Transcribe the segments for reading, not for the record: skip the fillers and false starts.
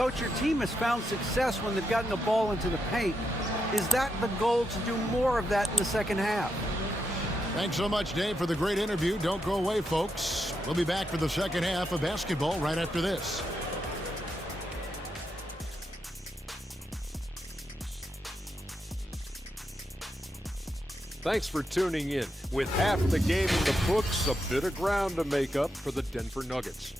Coach, your team has found success when they've gotten the ball into the paint. Is that the goal, to do more of that in the second half? Thanks so much, Dave, for the great interview. Don't go away, folks. We'll be back for the second half of basketball right after this. Thanks for tuning in. With half the game in the books, a bit of ground to make up for the Denver Nuggets.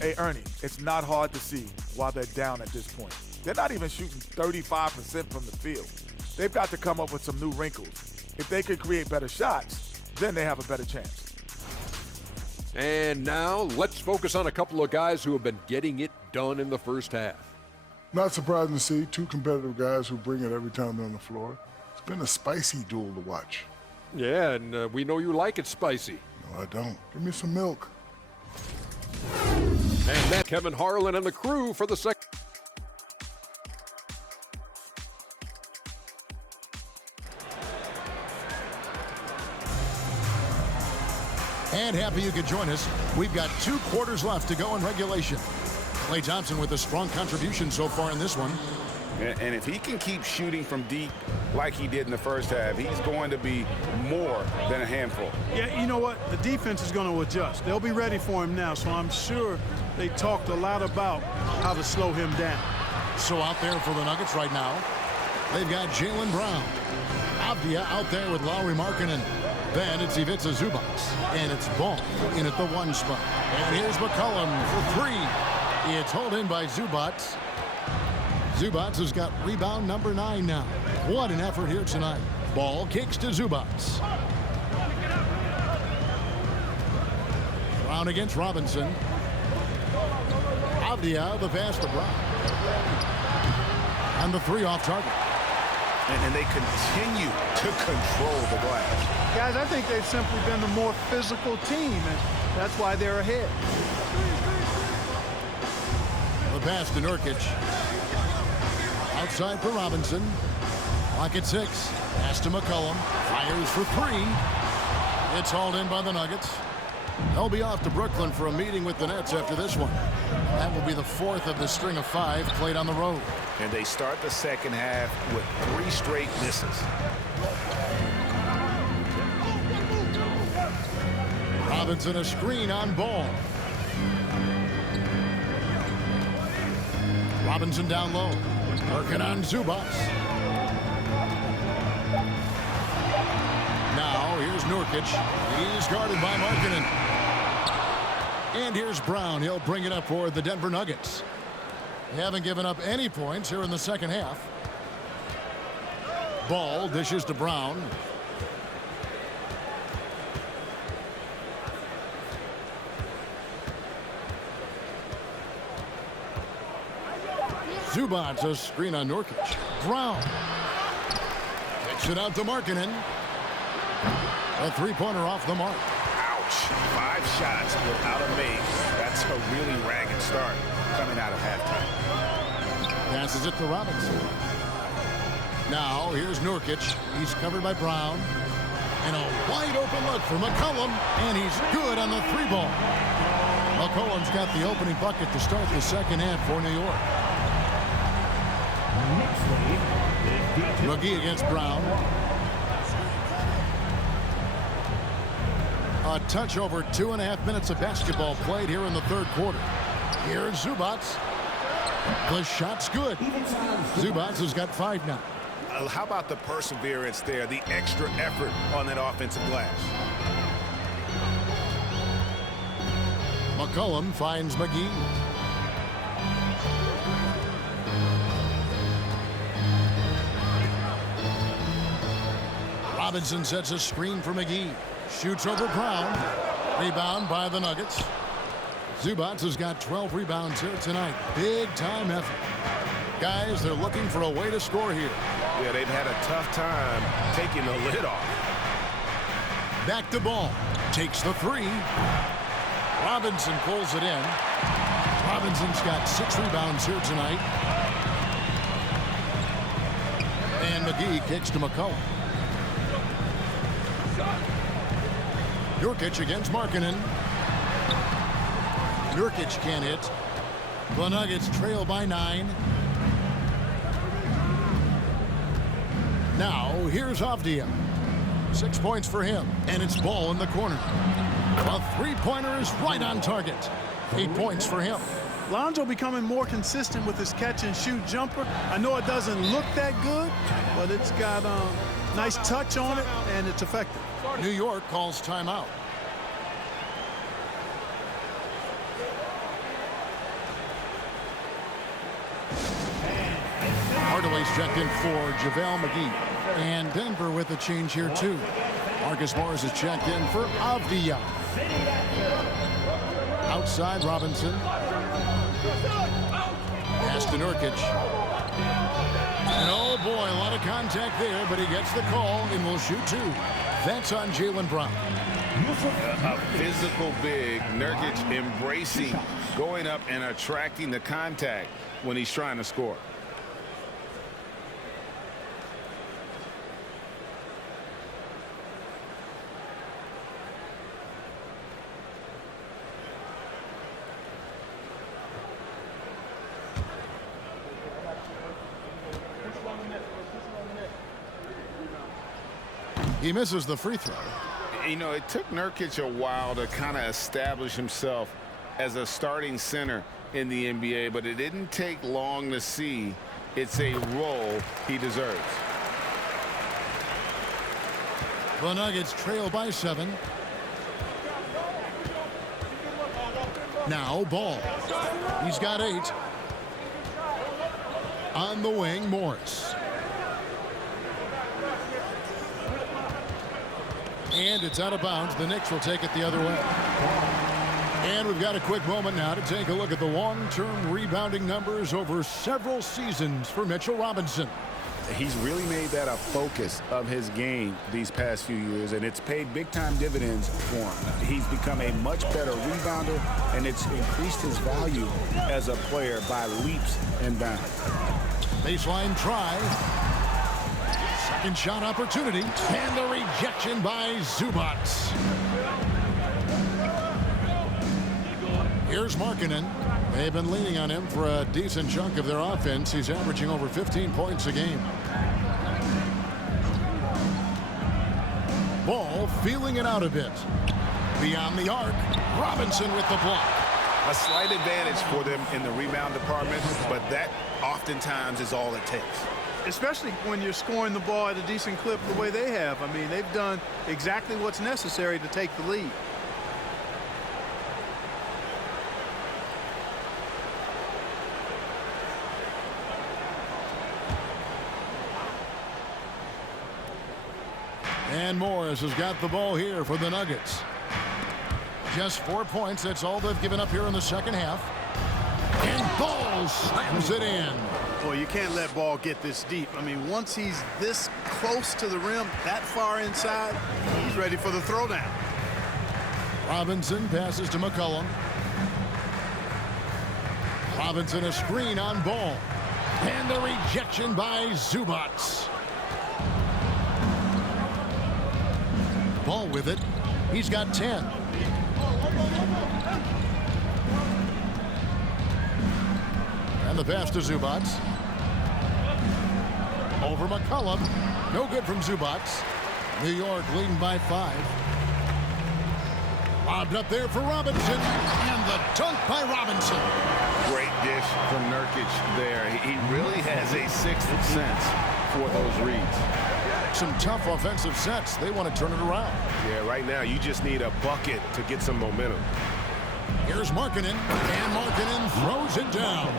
Hey, Ernie, it's not hard to see why they're down at this point. They're not even shooting 35% from the field. They've got to come up with some new wrinkles. If they could create better shots, then they have a better chance. And now, let's focus on a couple of guys who have been getting it done in the first half. Not surprising to see two competitive guys who bring it every time they're on the floor. It's been a spicy duel to watch. Yeah, and we know you like it spicy. No, I don't. Give me some milk. And that's Kevin Harlan and the crew for the second. And happy you could join us. We've got 2 quarters left to go in regulation. Klay Thompson with a strong contribution so far in this one. And if he can keep shooting from deep like he did in the first half, he's going to be more than a handful. Yeah, you know what? The defense is going to adjust. They'll be ready for him now, so I'm sure they talked a lot about how to slow him down. So out there for the Nuggets right now, they've got Jaylen Brown. Avdia out there with Lauri Markkanen. Then it's Ivica Zubac, and it's Ball in at the 1 spot. And here's McCollum for 3. It's hauled in by Zubac. Zubac has got rebound number 9 now. What an effort here tonight. Ball kicks to Zubac. Brown against Robinson. Avdia, the pass to Brown. And the 3 off target. And they continue to control the glass. Guys, I think they've simply been the more physical team, and that's why they're ahead. The pass to Nurkic. Outside for Robinson. Clock at 6. Pass to McCollum. Fires for 3. It's hauled in by the Nuggets. They'll be off to Brooklyn for a meeting with the Nets after this one. That will be the 4th of the string of 5 played on the road. And they start the second half with 3 straight misses. Robinson a screen on Ball. Robinson down low. Working on Zubac. Now here's Nurkic. He's guarded by Markkanen. And here's Brown. He'll bring it up for the Denver Nuggets. They haven't given up any points here in the second half. Ball dishes to Brown. Zubac a screen on Nurkic. Brown kicks it out to Markkanen. A 3-pointer off the mark. Ouch. 5 shots without a make. That's a really ragged start coming out of halftime. Passes it to Robinson. Now here's Nurkic. He's covered by Brown. And a wide open look for McCollum. And he's good on the 3-ball. McCollum's got the opening bucket to start the second half for New York. McGee against Brown. A touch over 2.5 minutes of basketball played here in the 3rd quarter. Here's Zubac. The shot's good. Zubac has got 5 now. How about the perseverance there, the extra effort on that offensive glass? McCollum finds McGee. Robinson sets a screen for McGee. Shoots over Brown. Rebound by the Nuggets. Zubac has got 12 rebounds here tonight. Big time effort. Guys, they're looking for a way to score here. Yeah, they've had a tough time taking the lid off. Back to Ball. Takes the 3. Robinson pulls it in. Robinson's got 6 rebounds here tonight. And McGee kicks to McCollum. Nurkic against Markkanen. Nurkic can't hit. The Nuggets trail by 9. Now, here's Avdia. 6 points for him, and it's Ball in the corner. A three-pointer is right on target. 8 points for him. Lonzo becoming more consistent with his catch-and-shoot jumper. I know it doesn't look that good, but it's got a nice touch on it, and it's effective. New York calls timeout. Hardaway's checked in for JaVale McGee. And Denver with a change here, too. Marcus Morris is checked in for Avdia. Outside, Robinson. Pass to Nurkic. And oh, boy, a lot of contact there, but he gets the call and will shoot 2. That's on Jaylen Brown. A physical big. Nurkic embracing, going up and attracting the contact when he's trying to score. He misses the free throw. You know, it took Nurkic a while to kind of establish himself as a starting center in the NBA, but it didn't take long to see it's a role he deserves. The Nuggets trail by 7. Now Ball. He's got 8. On the wing, Morris. And it's out of bounds. The Knicks will take it the other way. And we've got a quick moment now to take a look at the long-term rebounding numbers over several seasons for Mitchell Robinson. He's really made that a focus of his game these past few years, and it's paid big-time dividends for him. He's become a much better rebounder, and it's increased his value as a player by leaps and bounds. Baseline try. Second shot opportunity. And the rejection by Zubac. Here's Markkanen. They've been leaning on him for a decent chunk of their offense. He's averaging over 15 points a game. Ball feeling it out a bit. Beyond the arc. Robinson with the block. A slight advantage for them in the rebound department, but that oftentimes is all it takes. Especially when you're scoring the ball at a decent clip the way they have. I mean, they've done exactly what's necessary to take the lead. And Morris has got the ball here for the Nuggets. Just 4 points. That's all they've given up here in the second half. And Ball slams it in. Well, you can't let Ball get this deep. I mean, once he's this close to the rim, that far inside, he's ready for the throwdown. Robinson passes to McCollum. Robinson a screen on Ball. And the rejection by Zubac. Ball with it. He's got 10. And the pass to Zubac. Over McCollum. No good from Zubac. New York leading by 5. Lobbed up there for Robinson. And the dunk by Robinson. Great dish from Nurkic there. He really has a sixth sense for those reads. Some tough offensive sets. They want to turn it around. Yeah, right now you just need a bucket to get some momentum. Here's Markkanen. And Markkanen throws it down.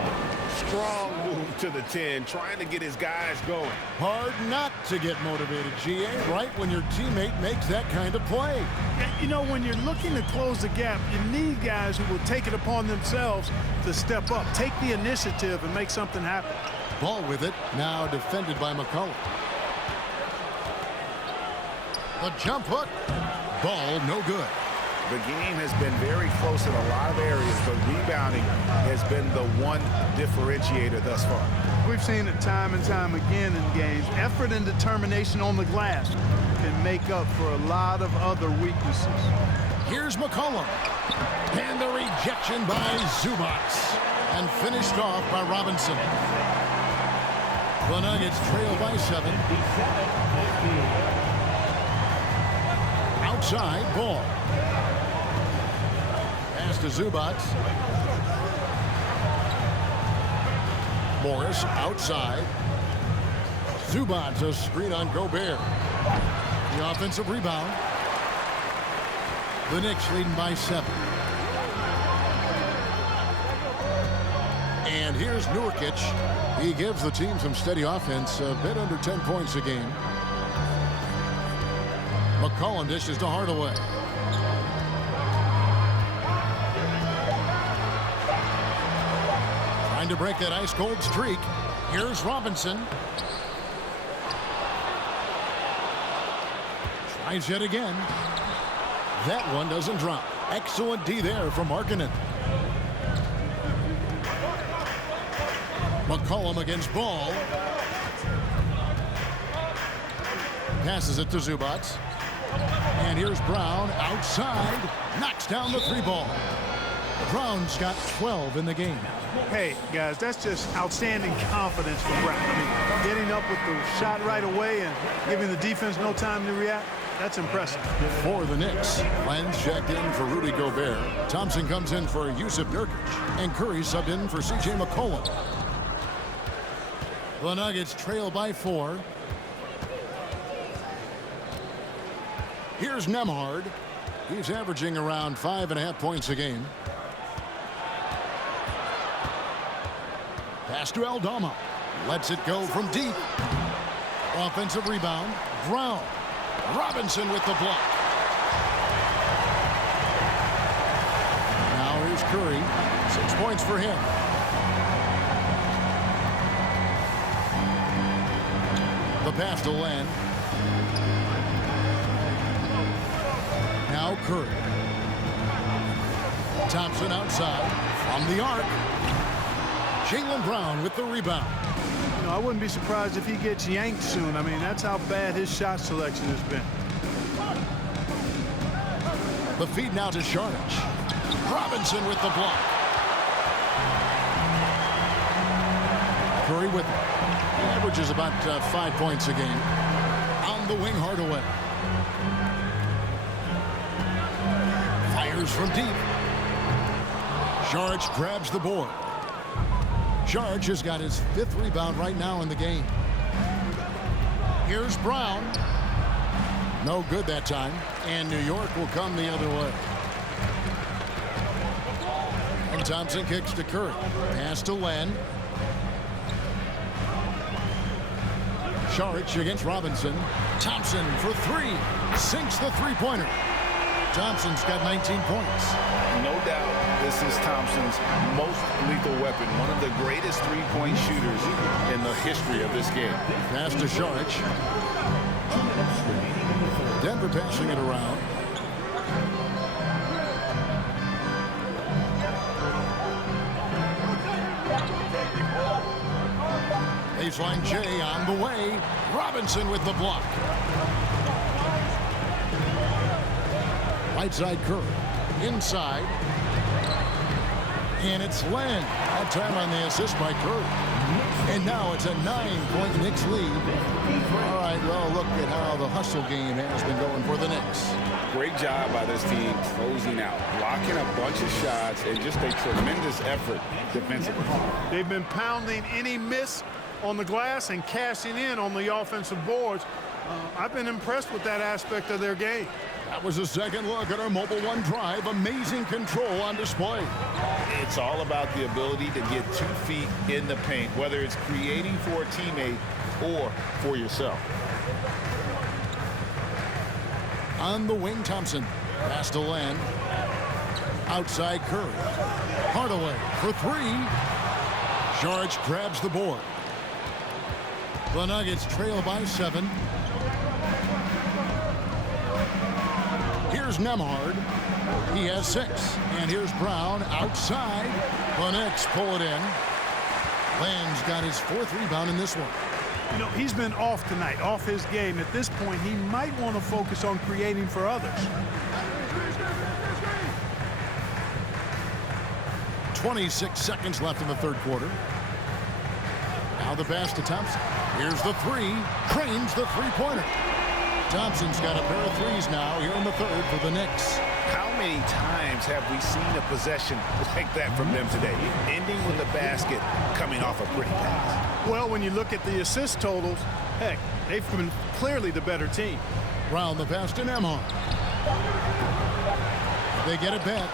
Strong move to the 10, trying to get his guys going. Hard not to get motivated, GA, right when your teammate makes that kind of play. You know, when you're looking to close the gap, you need guys who will take it upon themselves to step up, take the initiative, and make something happen. Ball with it, now defended by McCollum. The jump hook. Ball no good. The game has been very close in a lot of areas, but rebounding has been the one differentiator thus far. We've seen it time and time again in games. Effort and determination on the glass can make up for a lot of other weaknesses. Here's McCollum. And the rejection by Zubac. And finished off by Robinson. The Nuggets trail by 7. Outside, Ball. Pass to Zubac. Morris outside. Zubac, a screen on Gobert. The offensive rebound. The Knicks leading by 7. And here's Nurkic. He gives the team some steady offense, a bit under 10 points a game. McCollum dishes to Hardaway. Trying to break that ice-cold streak. Here's Robinson. Tries yet again. That one doesn't drop. Excellent D there from Markkanen. McCollum against Ball. Passes it to Zubac. And here's Brown outside. Knocks down the 3-ball. Brown's got 12 in the game. Hey, guys, that's just outstanding confidence from Brown. I mean, getting up with the shot right away and giving the defense no time to react, that's impressive. For the Knicks, Lenz checked in for Rudy Gobert. Thompson comes in for Yusuf Nurkic. And Curry subbed in for C.J. McCollum. The Nuggets trail by 4. Here's Nembhard. He's averaging around 5.5 points a game. Pass to Aldama. Lets it go from deep. Offensive rebound. Brown. Robinson with the block. Now here's Curry. 6 points for him. The pass to Len. Now Curry. Thompson outside. From the arc. Jaylen Brown with the rebound. You know, I wouldn't be surprised if he gets yanked soon. I mean, that's how bad his shot selection has been. The feed now to Saric. Robinson with the block. Curry with it. He averages about 5 points a game. On the wing, Hardaway. Fires from deep. Saric grabs the board. Saric has got his 5th rebound right now in the game. Here's Brown. No good that time. And New York will come the other way. And Thompson kicks to Curry. Pass to Len. Saric against Robinson. Thompson for 3. Sinks the 3-pointer. Thompson's got 19 points. No doubt this is Thompson's most lethal weapon. One of the greatest three-point shooters in the history of this game. Pass to Saric. Denver passing it around. Baseline J on the way. Robinson with the block. Right side Curry. Inside. And it's Len. That time on the assist by Curry. And now it's a 9-point Knicks lead. All right, well, look at how the hustle game has been going for the Knicks. Great job by this team closing out, blocking a bunch of shots, and just a tremendous effort defensively. They've been pounding any miss on the glass and cashing in on the offensive boards. I've been impressed with that aspect of their game. That was a second look at our Mobile One drive. Amazing control on display. It's all about the ability to get 2 feet in the paint, whether it's creating for a teammate or for yourself. On the wing, Thompson. Pass to Len. Outside Curry. Hardaway for 3. Saric grabs the board. The Nuggets trail by 7. Here's Nembhard. He has 6. And here's Brown outside. The Knicks pull it in. Len's got his 4th rebound in this one. You know, he's been off tonight, off his game. At this point, he might want to focus on creating for others. 26 seconds left in the third quarter. Now the pass to Thompson. Here's the three. Cranes the three-pointer. Thompson's got a pair of threes now here in the third for the Knicks. How many times have we seen a possession like that from them today? Ending with a basket, coming off a pretty pass. Well, when you look at the assist totals, heck, they've been clearly the better team. Round the pass to Nemhard. They get it back.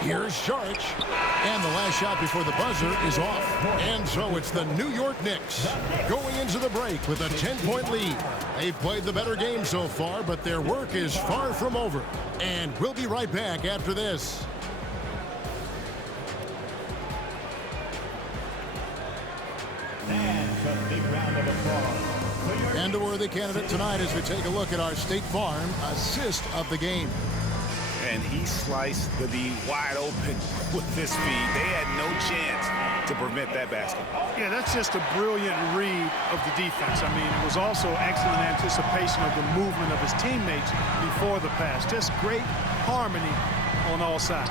Here's Saric. And the last shot before the buzzer is off. And so it's the New York Knicks going into the break with a 10-point lead. They've played the better game so far, but their work is far from over. And we'll be right back after this. And a worthy candidate tonight as we take a look at our State Farm assist of the game. And he sliced the D wide open with this feed. They had no chance to prevent that basket. Yeah, that's just a brilliant read of the defense. I mean, it was also excellent anticipation of the movement of his teammates before the pass. Just great harmony on all sides.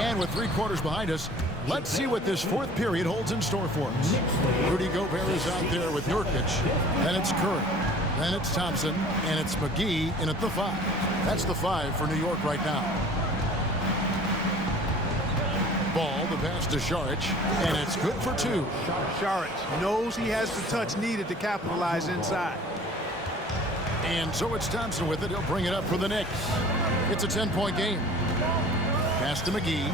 And with 3 quarters behind us, let's see what this fourth period holds in store for us. Rudy Gobert is out there with Nurkic. Then it's Curry. Then it's Thompson, and it's McGee in at the 5. That's the 5 for New York right now. Ball, the pass to Saric, and it's good for 2. Saric knows he has the touch needed to capitalize inside. And so it's Thompson with it. He'll bring it up for the Knicks. It's a 10-point game. Pass to McGee.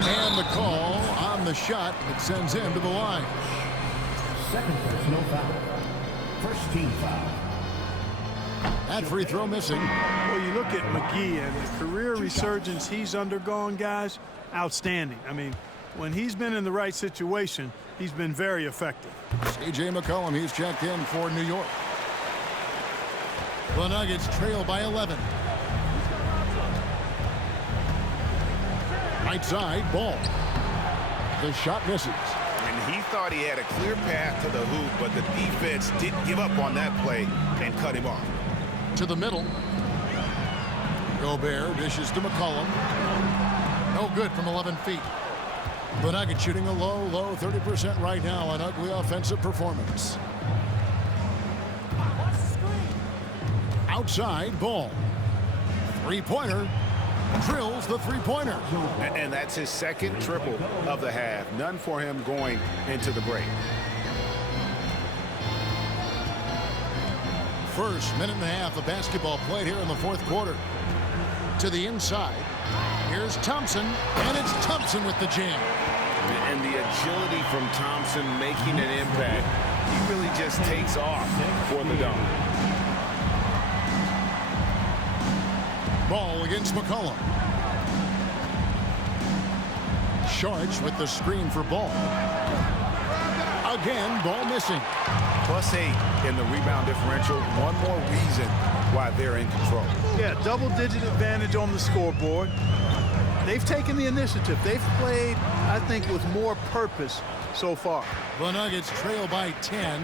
And the call on the shot that sends him to the line. Second personal foul. First team foul. That free throw missing. Well, you look at McGee and the career resurgence he's undergone, guys, outstanding. I mean, when he's been in the right situation, he's been very effective. C.J. McCollum, he's checked in for New York. The Nuggets trail by 11. Right side, Ball. The shot misses. And he thought he had a clear path to the hoop, but the defense didn't give up on that play and cut him off. To the middle. Gobert dishes to McCollum. No good from 11 feet. The Nuggets shooting a low 30% right now. An ugly offensive performance. Outside, Ball. Three-pointer. Drills the three-pointer. And that's his second triple of the half. None for him going into the break. First minute and a half of basketball played here in the fourth quarter. To the inside. Here's Thompson, and it's Thompson with the jam. And the agility from Thompson making an impact. He really just takes off for the dunk. Ball against McCollum. Saric with the screen for Ball. Again, Ball missing. +8 in the rebound differential. One more reason why they're in control. Yeah, double-digit advantage on the scoreboard. They've taken the initiative. They've played, I think, with more purpose so far. The Nuggets trail by 10,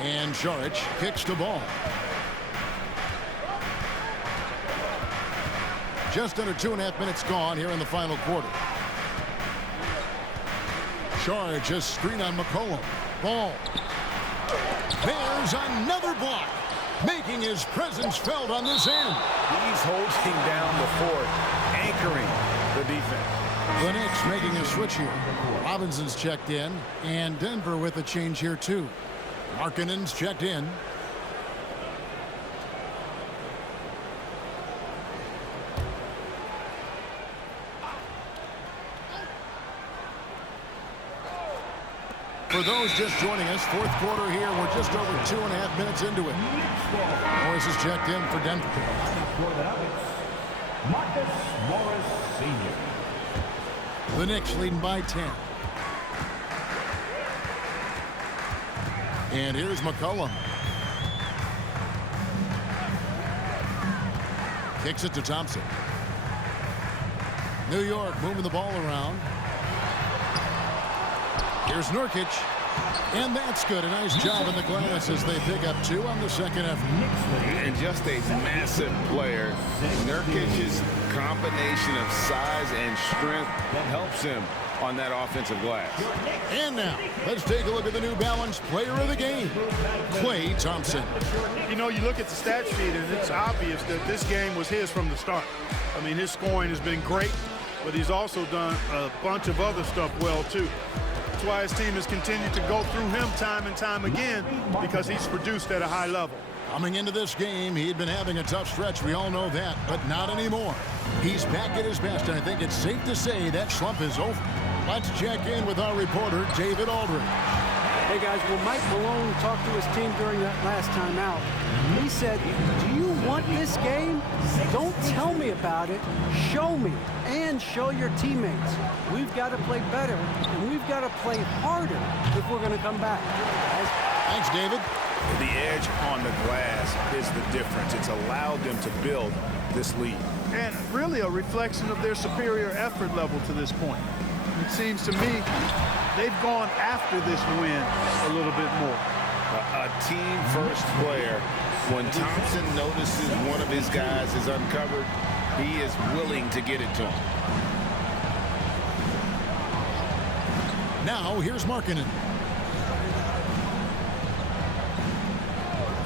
and Saric kicks to Ball. Just under 2.5 minutes gone here in the final quarter. Saric just screen on McCollum. Ball. There's another block, making his presence felt on this end. He's holding down the fort, anchoring the defense. The Knicks making a switch here. Robinson's checked in, and Denver with a change here too. Markkanen's checked in. For those just joining us, fourth quarter here, we're just over 2.5 minutes into it. Morris is checked in for Denver. For the Nuggets, Marcus Morris Sr. The Knicks leading by 10. And here's McCollum. Kicks it to Thompson. New York moving the ball around. Here's Nurkic. And that's good. A nice job in the glass as they pick up 2 on the second effort. And just a massive player. Nurkic's combination of size and strength helps him on that offensive glass. And now, let's take a look at the New Balance player of the game, Klay Thompson. You know, you look at the stat sheet, and it's obvious that this game was his from the start. I mean, his scoring has been great, but he's also done a bunch of other stuff well, too. That's why his team has continued to go through him time and time again, because he's produced at a high level. Coming into this game, he'd been having a tough stretch. We all know that, but not anymore. He's back at his best, and I think it's safe to say that slump is over. Let's check in with our reporter, David Aldridge. Hey guys, well, Mike Malone talked to his team during that last time out. He said, do you want this game? Don't tell me about it. Show me and show your teammates. We've got to play better, and we've got to play harder if we're going to come back. Guys. Thanks, David. The edge on the glass is the difference. It's allowed them to build this lead. And really a reflection of their superior effort level to this point. It seems to me they've gone after this win a little bit more. A team-first player. When Thompson notices one of his guys is uncovered, he is willing to get it to him. Now, here's Markkanen.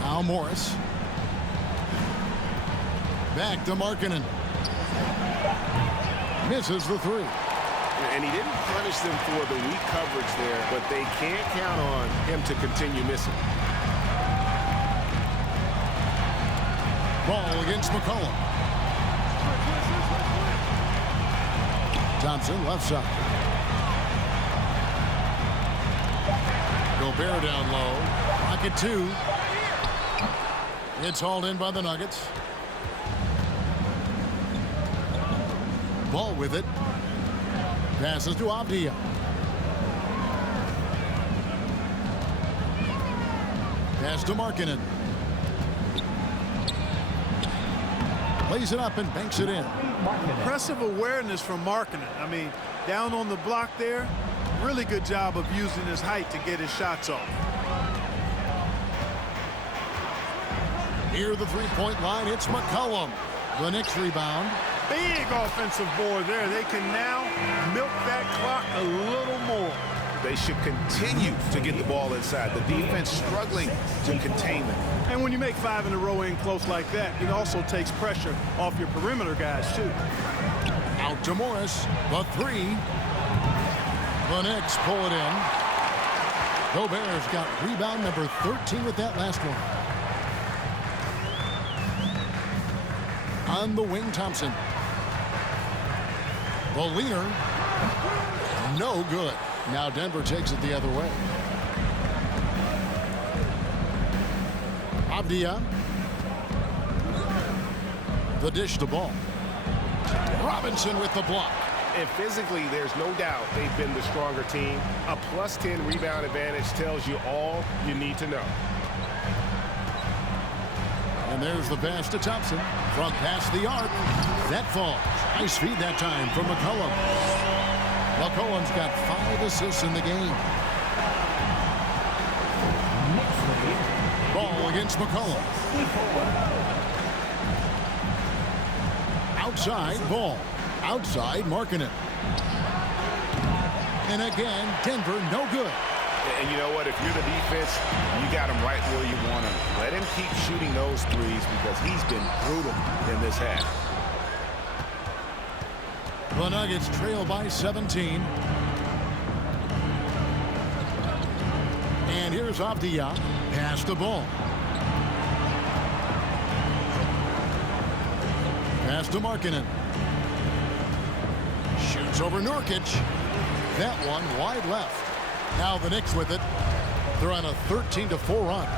Now Morris. Back to Markkanen. Misses the 3. And he didn't punish them for the weak coverage there, but they can't count on him to continue missing. Ball against McCollum. Thompson, left side. Gobert down low. Pocket 2. It's hauled in by the Nuggets. Ball with it. Passes to Avdia. Pass to Markkanen. Lays it up and banks it in. Impressive awareness from Markkanen. I mean, down on the block there, really good job of using his height to get his shots off. Near the three-point line, it's McCollum. The Knicks rebound. Big offensive board there. They can now milk that clock a little more. They should continue to get the ball inside. The defense struggling to contain them. And when you make 5 in a row in close like that, it also takes pressure off your perimeter guys, too. Out to Morris. The 3. The Knicks pull it in. Gobert's got rebound number 13 with that last one. On the wing, Thompson. The leaner. No good. Now Denver takes it the other way. Avdia. The dish to ball. Robinson with the block. And physically, there's no doubt they've been the stronger team. A +10 rebound advantage tells you all you need to know. And there's the pass to Thompson. From past the arc. That falls. Nice feed that time from McCollum. McCollum's got 5 assists in the game. Ball against McCollum. Outside, ball. Outside, Markkanen. And again, Denver, no good. And you know what? If you're the defense, you got him right where you want him. Let him keep shooting those threes because he's been brutal in this half. The Nuggets trail by 17. And here's Avdia. Pass the ball. Pass to Markkanen. Shoots over Nurkic. That one wide left. Now the Knicks with it. They're on a 13-4 run.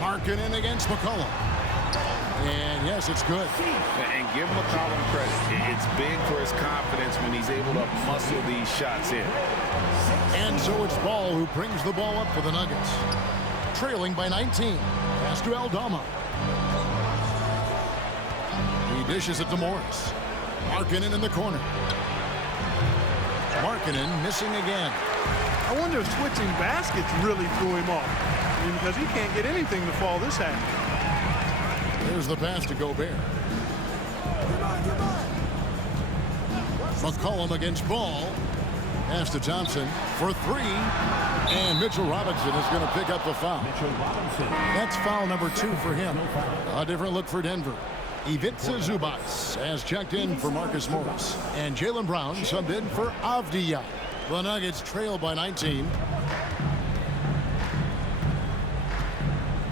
Markkanen against McCollum. And yes, it's good. And give McCollum credit. It's big for his confidence when he's able to muscle these shots in. And so it's Ball who brings the ball up for the Nuggets. Trailing by 19. Pass to Aldama. He dishes it to Morris. Markkanen in the corner. Markkanen missing again. I wonder if switching baskets really threw him off. I mean, because he can't get anything to fall this half. Here's the pass to Gobert. McCollum against Ball. Pass to Thompson for three. And Mitchell Robinson is going to pick up the foul. That's foul number 2 for him. A different look for Denver. Ivica Zubac has checked in for Marcus Morris. And Jaylen Brown subbed in for Avdija. The Nuggets trail by 19.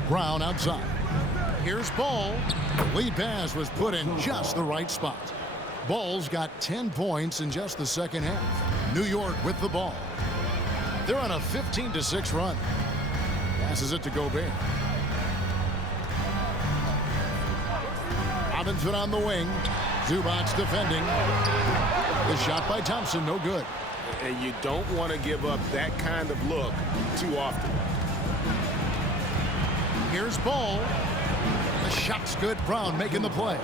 Brown outside. Here's Ball. The lead pass was put in just the right spot. Ball's got 10 points in just the second half. New York with the ball. They're on a 15-6 run. Passes it to Gobert. Robinson on the wing. Zubac defending. The shot by Thompson, no good. And you don't want to give up that kind of look too often. Here's Ball. The shot's good. Brown making the play.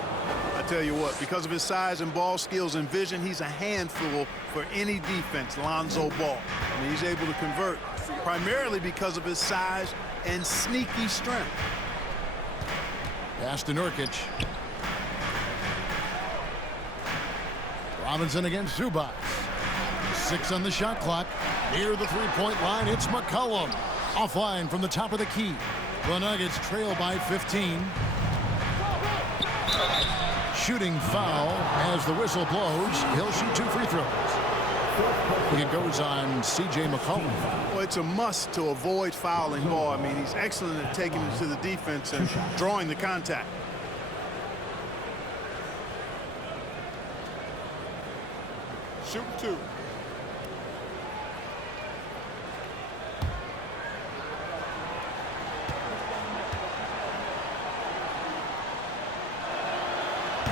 I tell you what, because of his size and ball skills and vision, he's a handful for any defense, Lonzo Ball. I mean, he's able to convert primarily because of his size and sneaky strength. Pass to Nurkic. Robinson against Zubac. 6 on the shot clock. Near the three-point line, it's McCollum. Offline from the top of the key. The Nuggets trail by 15. Shooting foul as the whistle blows. He'll shoot 2 free throws. It goes on C.J. McCollum. Well, it's a must to avoid fouling Ball. I mean, he's excellent at taking it to the defense and drawing the contact. Shooting 2.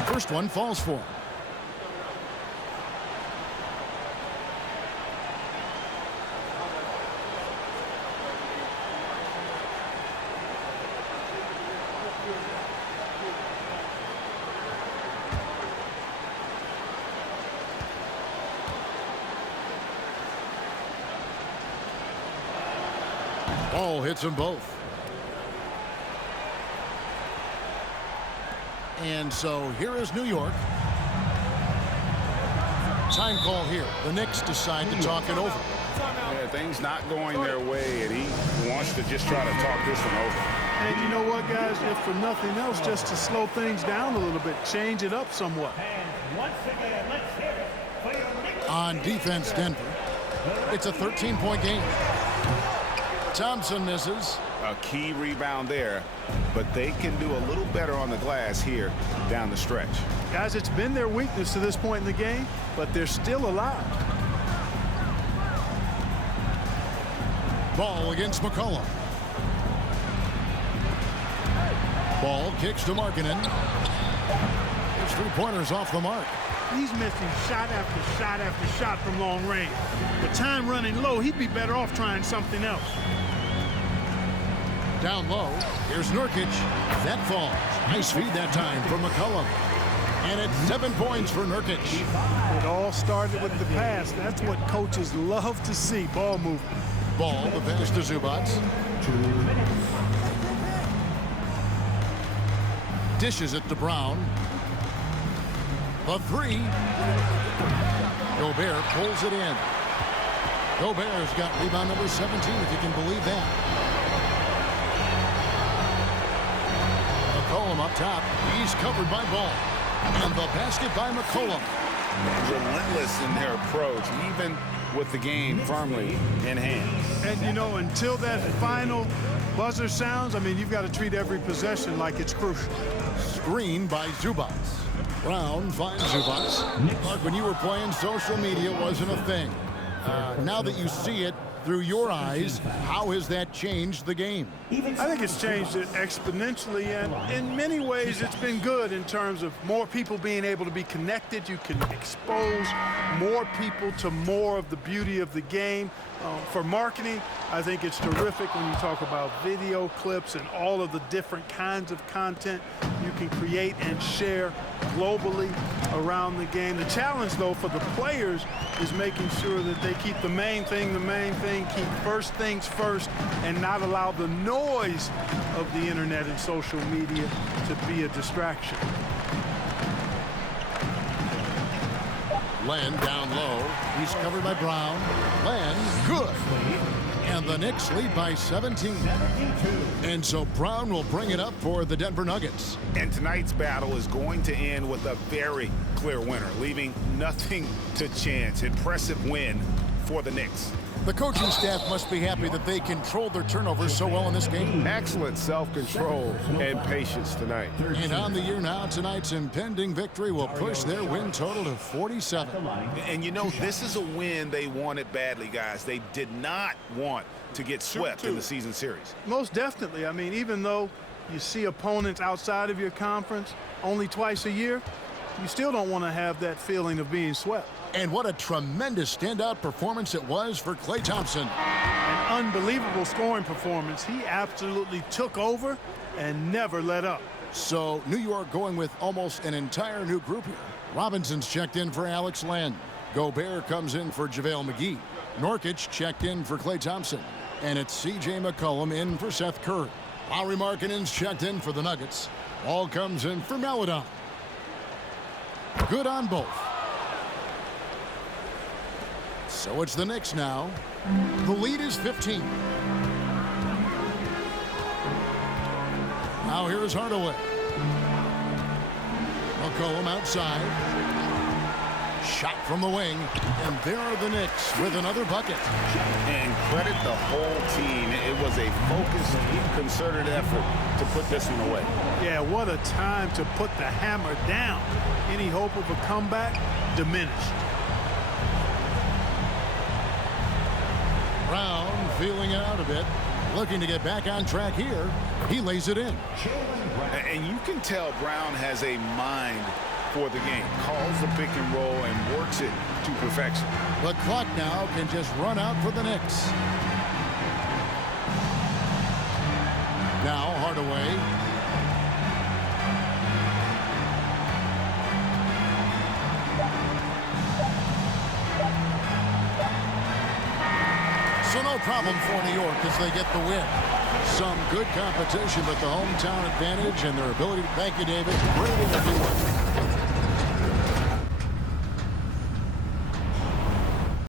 First one falls for him. Ball hits them both. And so here is New York. Time call here. The Knicks decide to talk it over. Yeah, things not going their way, and he wants to just try to talk this one over. And you know what, guys? If for nothing else, just to slow things down a little bit, change it up somewhat. On defense, Denver. It's a 13-point game. Thompson misses. A key rebound there, but they can do a little better on the glass here down the stretch. Guys, it's been their weakness to this point in the game, but they're still alive. Ball against McCollum. Ball kicks to Markkanen. His three-pointers off the mark. He's missing shot after shot after shot from long range. With time running low, he'd be better off trying something else. Down low, here's Nurkic. That falls. Nice feed that time from McCollum. And it's 7 points for Nurkic. It all started with the pass. That's what coaches love to see, ball movement. Ball, the pass to Zubac. Dishes it to Brown. The three. Gobert pulls it in. Gobert's got rebound number 17, if you can believe that. McCollum up top. He's covered by Ball. And the basket by McCollum. Relentless in their approach, even with the game firmly in hand. And, you know, until that final buzzer sounds, I mean, you've got to treat every possession like it's crucial. Screen by Zubac. Brown finds Zubac. But when you were playing, social media wasn't a thing. Now that you see it through your eyes, how has that changed the game? I think it's changed it exponentially, and in many ways it's been good in terms of more people being able to be connected. You can expose more people to more of the beauty of the game. For marketing, I think it's terrific when you talk about video clips and all of the different kinds of content you can create and share globally around the game. The challenge, though, for the players is making sure that they keep the main thing, keep first things first, and not allow the noise of the internet and social media to be a distraction. Len down low. He's covered by Brown. Len, good. And the Knicks lead by 17. And so Brown will bring it up for the Denver Nuggets. And tonight's battle is going to end with a very clear winner, leaving nothing to chance. Impressive win for the Knicks. The coaching staff must be happy that they controlled their turnovers so well in this game. Excellent self-control and patience tonight. And on the year now, tonight's impending victory will push their win total to 47. And you know, this is a win they wanted badly, guys. They did not want to get swept in the season series. Most definitely. I mean, even though you see opponents outside of your conference only twice a year, you still don't want to have that feeling of being swept. And what a tremendous standout performance it was for Klay Thompson. An unbelievable scoring performance. He absolutely took over and never let up. So New York going with almost an entire new group here. Robinson's checked in for Alex Len. Gobert comes in for JaVale McGee. Nurkic checked in for Klay Thompson. And it's C.J. McCollum in for Seth Curry. Lauri Markkanen's checked in for the Nuggets. Ball comes in for Maledon. Good on both. So it's the Knicks now. The lead is 15. Now here's Hardaway. McCollum outside. Shot from the wing. And there are the Knicks with another bucket. And credit the whole team. It was a focused, concerted effort to put this one away. Yeah, what a time to put the hammer down. Any hope of a comeback diminished. Brown feeling it out a bit, looking to get back on track here. He lays it in. And you can tell Brown has a mind for the game. Calls the pick and roll and works it to perfection. The clock now can just run out for the Knicks. Now Hardaway. So no problem for New York as they get the win. Some good competition, but the hometown advantage and their ability to... Thank you, David. Great interview.